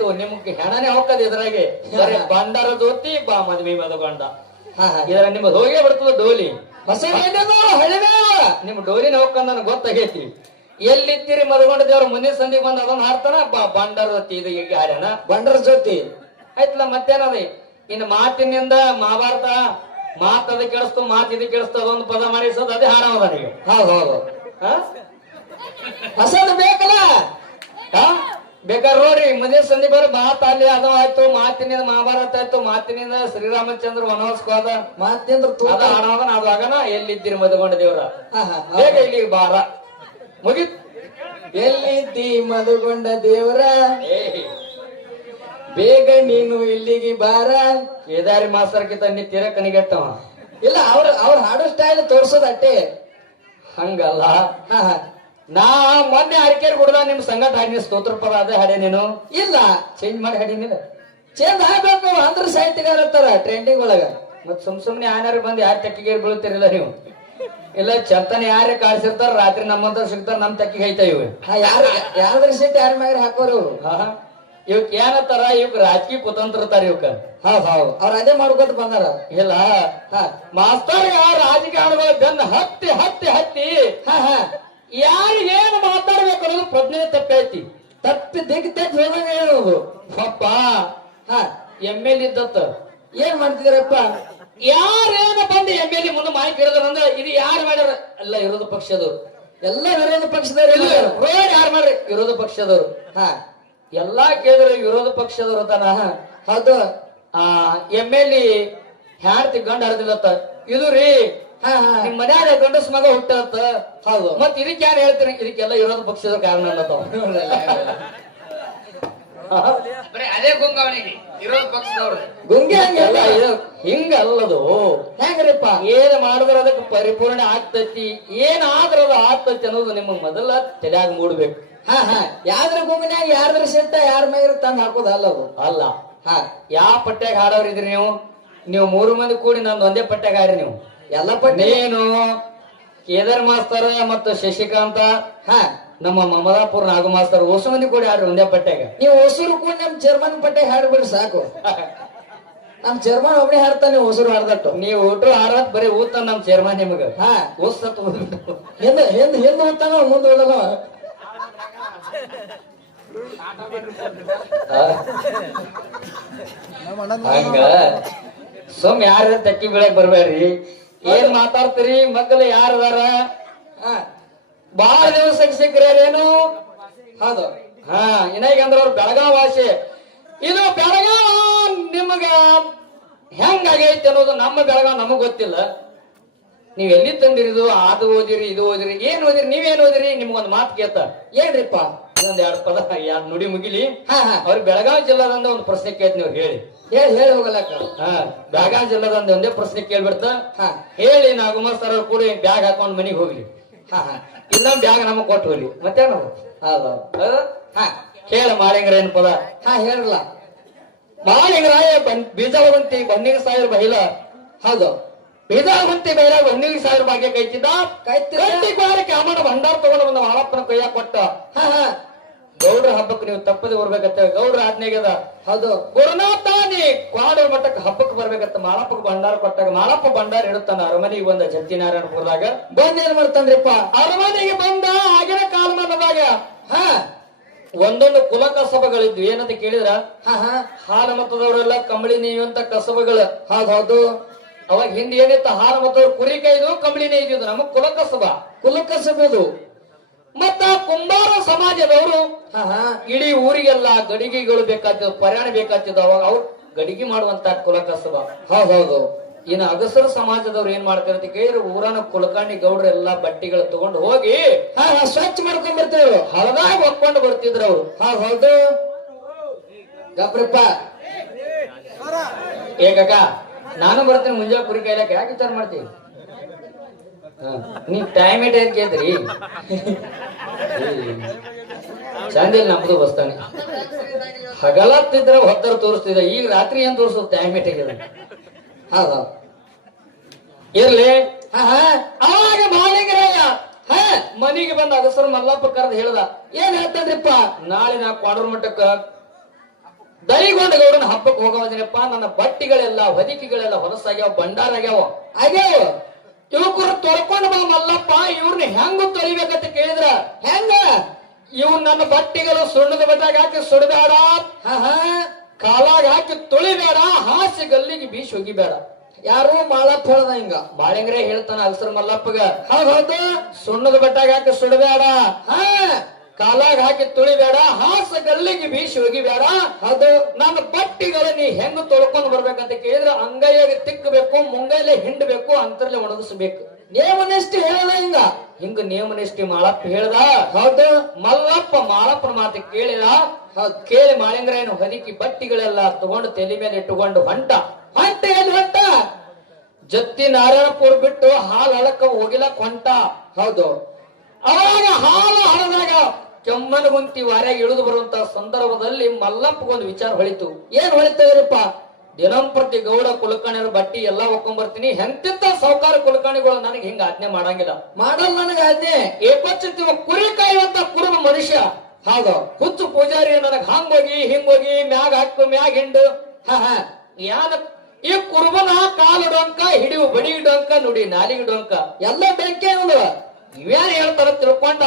ಆಯ್ತು ನಿಮ್ಗೆ ಹೆಣನೆ ಹೋಗ್ತದೆ ಇದ್ರಾಗೆ ಬರೀ ಬಂಡಾರ ಜೊತಿ ಬಾ ಮದ್ವಿ ಮದುಗೊಂಡ ಇದ್ರ ನಿಮ್ದು ಹೋಗೇ ಬಿಡ್ತದ ಡೋಲಿ ಹೊಸ ಹಳಿಮೇವ ನಿಮ್ ಡೋಲಿನ ಹೋಗ್ಕೊಂಡ್ ನನಗೆ ಗೊತ್ತಾಗೈತಿ ಎಲ್ಲಿದ್ದೀರಿ ಮದುಗೊಂಡ ದೇವ್ರ ಮುಂದಿನ ಸಂದಿಗೆ ಬಂದ ಅದನ್ನ ಹಾಡ್ತಾನ ಬಂಡಾರ ಜೊತಿ ಇದು ಈಗ ಹಾಡ್ಯಾನ ಬಂಡರ ಜ್ಯೋತಿ ಆಯ್ತಲ್ಲ ಮತ್ತೇನದ ಇನ್ನು ಮಾತಿನಿಂದ ಮಹಾಭಾರತ ಮಾತದ ಕೇಳಿಸ್ತು ಮಾತು ಇದು ಕೇಳಿಸ್ತು ಅದೊಂದು ಪದ ಮಾಡಿಸೋದು ಅದೇ ಹಾಡವದ ನೀವು ಹೌದು ಹೊಸದು ಬೇಕಲ್ಲ ಬೇಕಾದ್ರೆ ನೋಡ್ರಿ ಮದುವೆ ಸಂಧಿ ಬರ ಮಾತು ಅಲ್ಲಿ ಅದು ಆಯ್ತು ಮಾತಿನಿಂದ ಮಹಾಭಾರತ ಆಯ್ತು ಮಾತಿನಿಂದ ಶ್ರೀರಾಮಚಂದ್ರ ವನವಾಸಕ್ಕೆ ಹೋದ ಮಾತಿಂದ್ರ ಅದು ಹಾಡೋದನ ಅದು ಆಗನ ಎಲ್ಲಿದ್ದೀರಿ ಮದುಗೊಂಡ ದೇವ್ರ ಬೇಗ ಇಲ್ಲಿಗೆ ಬಾರ ಮುಗಿತ್ ಎಲ್ಲಿದ್ದಿ ಮದುಗೊಂಡ ದೇವ್ರ ಬೇಗ ನೀನು ಇಲ್ಲಿಗೆ ಬಾರ ಕೇದಾರಿ ಮಾಸ್ತರ್ಕಿಂತ ನೀ ತೀರ ಕನಿಗೆಟ್ಟವ ಇಲ್ಲ ಅವ್ರ ಹಾಡೋ ಸ್ಟೈಲ್ ತೋರ್ಸೋದ್ ಅಟ್ಟೆ ಹಂಗಲ್ಲ ನಾ ಮೊನ್ನೆ ಅರಿಕೆರ್ ಗುಡ್ದ ನಿಮ್ ಸಂಗಟ ಹಾಡಿನ ಸ್ತೋತ್ರ ಪದ ಅದೇ ಹಾಡೆ ನೀನು ಇಲ್ಲ ಚೇಂಜ್ ಮಾಡಿ ಹಾಡಿನಿಲ್ಲ ಚೇಂಜ್ ಆಗ್ಬೇಕು ಅಂದ್ರ ಸಾಹಿತ್ಯಗಾರ ಇರ್ತಾರ ಟ್ರೆಂಡಿಂಗ್ ಒಳಗ ಮತ್ ಸುಮ್ನೆ ಯಾರು ಬಂದು ಯಾರು ತಕ್ಕಿಗೆ ಬೀಳ್ತಿರಲ್ಲ ನೀವು ಇಲ್ಲ ಚಂತನ ಯಾರೇ ಕಾಡ್ಸಿರ್ತಾರ ರಾತ್ರಿ ನಮ್ಮಂತ ಸಿಗ್ತಾರ ನಮ್ ತಕ್ಕಿಗೆ ಐತ ಇವ್ ಯಾವ್ದ್ರ ಸೀಟ್ ಯಾರ ಮ್ಯಾಗ ಹಾಕೋರು ಇವಕ್ ಏನತ್ತಾರ ಇವಕ್ ರಾಜಕೀಯ ಕುತಂತ್ರ ಇರ್ತಾರ ಇವಕ್ಕ ಹೌದು ಅವ್ರ ಅದೇ ಮಾಡ್ಕೊತ ಬಂದಾರ ಇಲ್ಲ ಮಾಸ್ತರ್ ರಾಜಕಾರಣಿಗಳು ಬೆನ್ನ ಹತ್ತಿ ಹತ್ತಿ ಹತ್ತಿ ಯಾರು ಏನು ಮಾತಾಡ್ಬೇಕು ಅನ್ನೋದು ಪ್ರಜ್ಞೆ ತಪ್ಪೈತಿ ತಪ್ಪಿ ದಿಗ್ ತೆಗ್ ಹೋದಂಗ ಹೇಳೋದು ಪಪ್ಪ ML ಇದ್ದತ್ತ ಏನ್ ಮಾಡ್ತಿದ್ರಪ್ಪ ಯಾರೇನ ಬಂದು ML ಮುಂದೆ ಮಾಹಿತಿ ಕೇಳಿದ್ರ ಅಂದ್ರೆ ಇದು ಯಾರು ಮಾಡ್ಯಾರ ಎಲ್ಲ ವಿರೋಧ ಪಕ್ಷದವ್ರು ಎಲ್ಲ ವಿರೋಧ ಪಕ್ಷದವ್ರು ಯಾರು ಮಾಡ್ರಿ ವಿರೋಧ ಪಕ್ಷದವ್ರು ಎಲ್ಲಾ ಕೇಳಿದ್ರೆ ವಿರೋಧ ಪಕ್ಷದವ್ರು ತಾನ ಹೌದು ML ಹ್ಯಾಡ್ ತಿಗ್ಗೊಂಡ್ ಹರಿದಿಲ್ಲತ್ತ ಇದು ರೀ ನಿಮ್ ಮನ್ಯಾಗ ಗಂಡಸ್ ಮಗ ಹುಟ್ಟತ್ತ ಹೌದು ಮತ್ ಇದಕ್ಕೆ ಯಾರು ಹೇಳ್ತೀರಿ ಇದಕ್ಕೆಲ್ಲ ವಿರೋಧ ಪಕ್ಷದ ಕಾರಣ ಅನ್ನತಾವ ಅದೇ ಗುಂಗವನಿಗೆ ವಿರೋಧ ಪಕ್ಷದವ್ರು ಗುಂಗೆ ಹಂಗೆಲ್ಲ ಹಿಂಗಲ್ಲದು ಹೆಂಗ್ರಿಪ್ಪ ಏನ್ ಮಾಡಿದ್ರ ಅದಕ್ಕೆ ಪರಿಪೂರ್ಣ ಆಗ್ತೈತಿ ಏನಾದ್ರ ಅದು ಆಗ್ತೈತಿ ಅನ್ನೋದು ನಿಮ್ಮ ಮೊದಲ ತಲೆಯಾಗ ಮೂಡ್ಬೇಕು ಯಾವ್ದ್ರ ಗುಂಗಿನ್ಯಾಗ ಯಾರ್ದ್ರ ಸೆಟ್ಟ ಯಾರ ಮ್ಯಾಗ ತಂದ್ ಹಾಕೋದು ಅಲ್ಲ ಅದು ಅಲ್ಲ ಯಾವ ಪಟ್ಟ್ಯಾಗ ಹಾಡೋರಿದ್ರಿ ನೀವು 3 ಮಂದಿ ಕೂಡಿ ನಂದು ಒಂದೇ ಪಟ್ಟ್ಯಾಗ ಹಾಡ್ರಿ ನೀವು ಎಲ್ಲ ಪಟ್ಟಿ ನೀನು ಕೇದಾರ್ ಮಾಸ್ತರ್ ಮತ್ತು ಶಶಿಕಾಂತ ನಮ್ಮ ಮಮದಾಪುರ ನಾಗು ಮಾಸ್ತರ್ ಹೊಸ ಮಂದಿ ಕೂಡಿ ಹಾಡ್ರಿ ಒಂದೇ ಪಟ್ಟ್ಯಾಗ ನೀವು ಹೊಸರು ಕೂಡ ನಮ್ ಜರ್ಮನ್ ಪಟ್ಟ್ಯಾಗ ಹಾಡ್ಬಿಡ್ರಿ ಸಾಕು ನಮ್ ಜರ್ಮನ್ ಒಬ್ಬನೇ ಹಾಡ್ತಾನೆ ಹೊಸರು ಹಾಡ್ದಟ್ಟು ನೀವು ಊಟ್ರು ಹಾಡತ್ ಬರೀ ಊತ ನಮ್ ಚೇರ್ಮನ್ ನಿಮಗ ಓದ್ಸತ್ ಹಿಂದ್ ಓದ್ತಾನ ಮುಂದ್ ಓದಲ್ಲ ಹಂಗ ಸುಮ್ ಯಾರ ತಕ್ಕಿ ಬೆಳಕ್ ಬರ್ಬೇಡ್ರಿ ಏನ್ ಮಾತಾಡ್ತೀರಿ ಮಕ್ಕಳು ಯಾರದಾರ ಬಾಳ ದಿವಸ ಸಿಕ್ಕ್ರೇನು ಹೌದು ಇನ್ನಾಗಂದ್ರ ಅವ್ರು ಬೆಳಗಾವ್ ಭಾಷೆ ಇದು ಬೆಳಗಾವ್ ನಿಮಗ ಹೆಂಗಾಗೈತಿ ಅನ್ನೋದು ನಮ್ಮ ಬೆಳಗಾವ್ ನಮಗ್ ಗೊತ್ತಿಲ್ಲ ನೀವ್ ಎಲ್ಲಿ ತಂದಿರಿದು ಅದು ಓದಿರಿ ಇದು ಓದಿರಿ ಏನ್ ಓದಿರಿ ನೀವೇನ್ ಓದಿರಿ ನಿಮ್ಗೊಂದ್ ಮಾತು ಕೇಳ್ತ ಏನ್ರಿಪ್ಪ ಇನ್ನೊಂದ್ 2 ಪದ 2 ನುಡಿ ಮುಗಿಲಿ ಅವ್ರಿಗೆ ಬೆಳಗಾವಿ ಜಿಲ್ಲಾದಂದ ಒಂದು ಪ್ರಶ್ನೆ ಕೇಳ್ತೀನಿ ನೀವು ಹೇಳಿ ಹೇಳಿ ಹೋಗಲಕ್ಕ ಬೆಳಗಾವಿ ಜಿಲ್ಲಾದಂದ ಒಂದೇ ಪ್ರಶ್ನೆ ಕೇಳ್ಬಿಡ್ತ ಹೇಳಿ ನಾಗುಮಾರ್ ಸರ್ ಅವ್ರು ಕೂಡ ಬ್ಯಾಗ್ ಹಾಕೊಂಡ್ ಮನಿಗ್ ಹೋಗ್ಲಿ ಇಲ್ಲ ಬ್ಯಾಗ್ ನಮಗ್ ಕೊಟ್ಟು ಹೋಗ್ಲಿ ಮತ್ತೇನು ಕೇಳ ಮಾಳಿಂಗ್ರ ಏನ್ ಪದ ಹೇಳಲ್ಲ ಮಾಳಿಂಗರಾಯ ಬೀಜಾವಂತಿ ಬನ್ನಿಗೆ ಸಾವಿರ ಬಹಿಲ ಹೌದು ಬೀಜಾವಂತಿ ಬಹಿಲ ಬನ್ನಿಗೆ ಸಾವಿರ ಭಾಗ್ಯ ಕೈತಿದ್ದ ಕಾಮಣ್ಣ ಭಂಡಾರ ತಗೊಂಡು ಬಂದ ಮಾಳಪ್ಪನ ಕೈಯಾಗ ಕೊಟ್ಟ ಗೌಡ್ರ ಹಬ್ಬಕ್ಕೆ ನೀವು ತಪ್ಪದೆ ಬರ್ಬೇಕತ್ತ ಗೌಡ್ರ ಆಜ್ಞೆಗದ ಹೌದು ಗುರುನಾಥ ನೀ ಕ್ವಾಡೂರ್ ಮಟ್ಟಕ್ಕೆ ಹಬ್ಬಕ್ಕೆ ಬರ್ಬೇಕತ್ತ ಮಾಳಪ್ಪಕ್ಕೆ ಭಂಡಾರ ಕೊಟ್ಟಾಗ ಮಾಳಪ್ಪ ಭಂಡಾರ ಇಡುತ್ತಾನ ಅರಮನೆಗೆ ಬಂದ ಜತ್ತಿನಾರಾಯಣಪುರದಾಗ ಬಂದ್ ಏನ್ ಮಾಡ್ತಾನ್ರಿಪ್ಪ ಅರಮನೆಗೆ ಬಂದ ಆಗಿನ ಕಾಲಮಾನದಾಗ ಒಂದೊಂದು ಕುಲ ಕಸಬಗಳಿದ್ವು ಏನಂತ ಕೇಳಿದ್ರ ಹಾಲು ಮತದವರೆಲ್ಲ ಕಂಬಳಿ ನೇಯುವಂತ ಕಸಬಗಳು ಹೌದು ಅವಾಗ ಹಿಂದೆ ಏನಿತ್ತ ಹಾಲು ಮತದವ್ರು ಕುರಿ ಕೈದು ಕಂಬಳಿ ನೇಯ್ದಿದ್ರು ನಮಗ್ ಕುಲ ಕಸಬದು ಮತ್ತ ಕುಂಬಾರ ಸಮಾಜದವರು ಇಡೀ ಊರಿಗೆಲ್ಲ ಗಡಿಗೆಗಳು ಬೇಕಾಗ್ತದ ಪ್ರಯಾಣ ಬೇಕಾಗ್ತದ ಅವಾಗ ಅವ್ರು ಗಡಿಗೆ ಮಾಡುವಂತ ಕುಲ ಕಸಬ ಹೌದು ಇನ್ನು ಅಗಸರ ಸಮಾಜದವ್ರು ಏನ್ ಮಾಡ್ತಾರೆ ಅಂತ ಕೇಳಿದ್ರೆ ಊರನ ಕುಲಕರ್ಣಿ ಗೌಡ್ರ ಎಲ್ಲಾ ಬಟ್ಟಿಗಳು ತಗೊಂಡು ಹೋಗಿ ಸ್ವಚ್ಛ ಮಾಡ್ಕೊಂಡ್ ಬರ್ತಿದ್ರು ಹಳದಾಗ ಒಪ್ಕೊಂಡು ಬರ್ತಿದ್ರು ಅವ್ರು ಹೌದು ಗಪ್ರಪ್ಪ ಏಕಕ್ಕ ನಾನು ಬರ್ತೀನಿ ಮುಂಜಾನೆ ಕುರಿ ಕಾಯ್ಲಕ್ಕ ಯಾಕೆ ವಿಚಾರ ಮಾಡ್ತೀವಿ ನೀವ್ ಟೈಮ್ ಇಟ್ ಏನ್ ಕೇಳ್ತೀರಿ ಚಂದಿಲ್ ನಮ್ದು ಬಸ್ತಾನೆ ಹಗಲತ್ತಿದ್ರ ಹೊತ್ತರ ತೋರಿಸ್ತಿದ ಈಗ ರಾತ್ರಿ ಏನ್ ತೋರಿಸೋದು ಟೈಮ್ ಇಟ್ಟಿಗೆ ಇರ್ಲಿ ಅವಾಗ ಮಾಲಿಂಗರಾಯ ಮನಿಗೆ ಬಂದ ಅಗಸರು ಮಲ್ಲಪ್ಪ ಕರೆದು ಹೇಳ್ದ ಏನ್ ಹೇಳ್ತಾನ್ರಿಪ್ಪ ನಾಳೆ ನಾ ಕ್ವಾಡೂರ್ ಮಟ್ಟಕ್ಕ ದೈಗೊಂಡ ಗೌಡನ ಹಬ್ಬಕ್ಕೆ ಹೋಗೋದಿನಪ್ಪ, ನನ್ನ ಬಟ್ಟಿಗಳೆಲ್ಲ ಹೊದಿಕೆಗಳೆಲ್ಲ ಹೊಲಸಾಗ್ಯಾವ, ಭಂಡಾರ ಆಗ್ಯಾವ. ಆಗ್ಯಾವ. ಯುವಕರು ತೊಳ್ಕೊಂಡು ಬಾ ಮಲ್ಲಪ್ಪ, ಇವ್ರನ್ನ ಹೆಂಗ ತೊಳಿಬೇಕಂತ ಕೇಳಿದ್ರ, ಹೆಂಗ ಇವ್ ನನ್ನ ಬಟ್ಟಿಗಳು ಸುಣ್ಣದ ಬಟ್ಟಾಗ ಹಾಕಿ ಸುಡಬೇಡ, ಹಾ ಹಾ ಕಾಲಾಗ ಹಾಕಿ ತೊಳಿಬೇಡ, ಹಾಸಿ ಗಲ್ಲಿಗೆ ಬೀಸಿ ಹೋಗಿಬೇಡ. ಯಾರು ಮಾಳಪ್ಪ ಹೇಳ್ದ ಹಿಂಗ. ಬಾಳೆಂಗ್ರೆ ಹೇಳ್ತಾನ ಅಲ್ಸರ ಮಲ್ಲಪ್ಪಗ, ಹೌದು ಸುಣ್ಣದ ಬಟ್ಟಾಗ ಹಾಕಿ ಸುಡಬೇಡ, ಹಾ ಕಾಲಾಗ ಹಾಕಿ ತುಳಿಬೇಡ, ಹಾಸ ಗಲ್ಲಿಗೆ ಬೀಸಿ ಹೋಗಿಬೇಡ. ಹೌದು. ನನ್ನ ಬಟ್ಟಿಗಳು ನೀ ಹೆಂಗ್ ತೊಳ್ಕೊಂಡು ಬರ್ಬೇಕಂತ ಕೇಳಿದ್ರೆ ಅಂಗೈಯಾಗ ತಿಕ್ಕಬೇಕು, ಮುಂಗೈಲೆ ಹಿಂಡಬೇಕು, ಅಂತರ್ಲೆ ಒಣಗಿಸ್ಬೇಕು. ನೇಮನೆಷ್ಟು ಹೇಳ್ದ ಹಿಂಗ. ಹಿಂಗ ನೇಮನೆಷ್ಟಿ ಮಾಳಪ್ಪ ಹೇಳ್ದ. ಹೌದು. ಮಲ್ಲಪ್ಪ ಮಾಳಪ್ಪನ ಮಾತು ಕೇಳಿದ. ಹೌದು. ಕೇಳಿ ಮಾಳಿಂಗ್ರೇನು ಹೊದಿಕಿ ಬಟ್ಟಿಗಳೆಲ್ಲ ತಗೊಂಡು ತಲೆ ಮೇಲೆ ಇಟ್ಟುಕೊಂಡು ಹೊಂಟ. ಎಲ್ಲಿ ಹೊಂಟ? ಜತ್ತಿ ನಾರಾಯಣಪುರ ಬಿಟ್ಟು ಹಾಲು ಹಳಕ ಹೋಗಿಲಕ್ ಹೊಂಟ. ಹೌದು. ಅವಾಗ ಹಾಲು ಹಳದಾಗ ಕೆಮ್ಮನಗುಂತಿ ವಾರ್ಯಾಗ ಇಳಿದು ಬರುವಂತ ಸಂದರ್ಭದಲ್ಲಿ ಮಲ್ಲಪ್ಪಗೊಂದು ವಿಚಾರ ಹೊಳಿತು. ಏನ್ ಹೊಳಿತದ್ರಿಪ್ಪ? ದಿನಂಪ್ರತಿ ಗೌಡ ಕುಲಕರ್ಣಿಯರ ಬಟ್ಟಿ ಎಲ್ಲಾ ಒಕ್ಕೊಂಡ್ ಬರ್ತೀನಿ, ಎಂತಿಂತ ಸಾವುಕಾರ ಕುಲಕರ್ಣಿಗಳು ನನಗೆ ಹಿಂಗ ಆಜ್ಞೆ ಮಾಡಂಗಿಲ್ಲ. ಮಾಡಲ್ಲ ನನಗ ಆಜ್ಞೆ. ಏಪಚ್ಚಿವ ಕುರಿ ಕಾಯುವಂತ ಕುರುಬ ಮನುಷ್ಯ. ಹೌದು. ಹುಚ್ಚು ಪೂಜಾರಿ ನನಗ್ ಹಂಗೋಗಿ ಹಿಂಗೋಗಿ ಮ್ಯಾಗ ಹಾಕು ಮ್ಯಾಗ ಹಿಂಡು. ಹಾ ಹಾ ಯಾನ ಈ ಕುರುಬನ ಕಾಲು ಡೊಂಕ ಹಿಡಿಯು ಬಡಿ ಡೊಂಕ ನುಡಿ ನಾಲಿಗೆ ಡೊಂಕ ಎಲ್ಲ ಬೆಂಕಿ ಒಂದು. ಇವ್ಯಾರು ಹೇಳ್ತಾರ ತಿಳ್ಕೊಂಡ.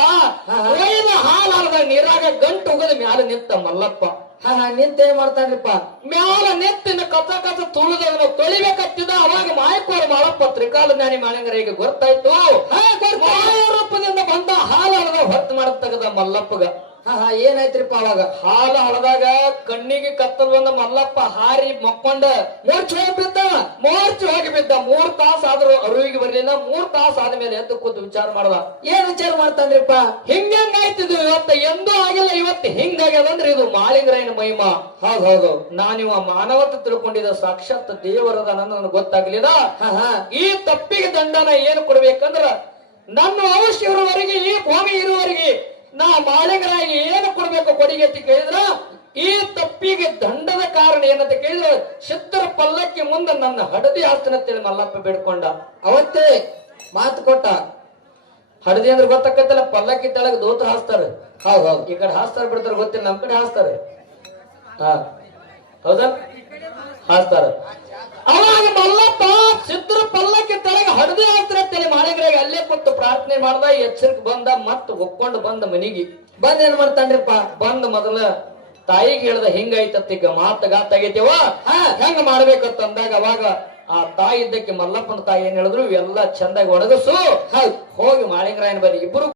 ಹಾ. ಒಯ್ದ ಹಾಲು ಹರಿದ ನೀರಾಗ ಗಂಟು ಉಗದ ಮ್ಯಾಲ ನಿಂತ ಮಲ್ಲಪ್ಪ. ಹಾ ಹಾ ನಿಂತೇನ್ ಮಾಡ್ತಾನ್ರಿಪ್ಪ? ಮ್ಯಾಲ ನೆತ್ತಿನ ಕಸ ಕಸ ತುಳಿದ ತೊಳಿಬೇಕತ್ತಿದ. ಅವಾಗ ಮಾಯಕೋರ ಮಾಳಪ್ಪ ತ್ರಿಕಾಲ ಜ್ಞಾನಿ ಮಾಳಿಂಗರಿಗೆ ಗೊತ್ತಾಯ್ತು. ಮಾಯ ರೂಪದಿಂದ ಬಂದ ಹಾಲು ಹಳದ ಹೊತ್ತು ಮಾಡ ತೆಗದ ಮಲ್ಲಪ್ಪಗ. ಹಾ ಹಾ ಏನಾಯ್ತ್ರಿಪ್ಪ ಅವಾಗ? ಹಾಲು ಹಳದಾಗ ಕಣ್ಣಿಗೆ ಕತ್ತಲ್ ಬಂದ ಮಲ್ಲಪ್ಪ ಹಾರಿ ಮಕ್ಕೊಂಡ ಮೂರ್ಛೆ ಹೋಗಿ ಬಿದ್ದ. ಮೋರ್ಚಿ ಹೋಗಿ ಬಿದ್ದ. 3 ತಾಸು ಆದ್ರೂ ಅರುವಿಗೆ ಬರ್ಲಿಲ್ಲ. 3 ತಾಸು ಆದ್ಮೇಲೆ ಎದ್ದು ಕೂತು ವಿಚಾರ ಮಾಡದ. ಏನ್ ವಿಚಾರ ಮಾಡ್ತಾನ್ರಿಪ್ಪ? ಹಿಂಗಾಯ್ತಿದ್ದು ಇವತ್ತು ಎಂದೂ ಆಗಿಲ್ಲ, ಇವತ್ತು ಹಿಂಗಾಗ್ಯದಂದ್ರೆ ಇದು ಮಾಳಿಂಗರಾಯನ ಮಹಿಮಾ. ಹೌದು ಹೌದು. ನಾನಿವ ಮಾನವತೆ ತಿಳ್ಕೊಂಡಿದ್ದ ಸಾಕ್ಷಾತ್ ದೇವರದ ನನಗೆ ಗೊತ್ತಾಗ್ಲಿಲ್ಲ. ಹಾ ಹಾ ಈ ತಪ್ಪಿಗೆ ದಂಡನ ಏನು ಕೊಡ್ಬೇಕಂದ್ರ ನನ್ನ ವಂಶ ಇರುವವರೆಗೆ, ಈ ಭೂಮಿ ಇರುವವರೆಗೆ ನಾ ಮಾಳಿಂಗರಾಗಿ ಏನು ಕೊಡ್ಬೇಕು ಕೊಡಿಗೆ ಅಂತ ಕೇಳಿದ್ರ, ಈ ತಪ್ಪಿಗೆ ದಂಡದ ಕಾರಣ ಏನಂತ ಕೇಳಿದ್ರ ಚಿತ್ರ ಪಲ್ಲಕ್ಕಿ ಮುಂದೆ ನನ್ನ ಹಡದಿ ಹಾಸ್ತೇನೆ ಮಲ್ಲಪ್ಪ ಬೇಡ್ಕೊಂಡ. ಅವತ್ತೇ ಮಾತು ಕೊಟ್ಟ. ಹಡದಿ ಅಂದ್ರೆ ಗೊತ್ತಾಕತ್ತಲ್ಲ, ಪಲ್ಲಕ್ಕಿ ತೆಳಗ ದೋತ್ರ ಹಾಸ್ತಾರ. ಹೌದು ಹೌದು. ಈ ಕಡೆ ಹಾಸ್ತಾರ ಬಿಡ್ತಾರ ಗೊತ್ತಿಲ್ಲ, ನಮ್ ಕಡೆ ಹಾಸ್ತಾರೆ. ಹಾ ಹೌದಾ, ಹಾಸ್ತಾರ. ಅವಾಗ ಮಲ್ಲಪ್ಪ ಚಿತ್ರ ಪಲ್ಲಕ್ಕಿ ತೆಳಗ ಹಡದಿ ಹಾಸ್ತಾರ ಮಾಳಿಂಗರಾಗಿ ಅಲ್ಲೇ ಕೂತು ಪ್ರಾರ್ಥನೆ ಮಾಡ್ದ. ಎಚ್ಚರಿಕೆ ಬಂದ, ಮತ್ ಒಕ್ಕೊಂಡು ಬಂದ ಮನಿಗೆ. ಬಂದ್ ಏನ್ ಮಾಡ್ತಾನ್ರಿಪ್ಪ? ಬಂದ ಮೊದಲ ತಾಯಿಗೆ ಹೇಳ್ದ ಹಿಂಗಾಯ್ತತ್ತ, ಈಗ ಮಾತ ಗಾತಾಗೈತಿವ ಹೆಂಗ ಮಾಡ್ಬೇಕಂತ ಅಂದಾಗ ಅವಾಗ ಆ ತಾಯಿ ಇದ್ದಕ್ಕೆ ಮಲ್ಲಪ್ಪನ ತಾಯಿ ಏನ್ ಹೇಳಿದ್ರು, ಇವೆಲ್ಲ ಚಂದಾಗಿ ಒಣಗಸು, ಹೋಗಿ ಮಾಳಿಂಗರಾಯನ ಬಳಿ ಇಬ್ರು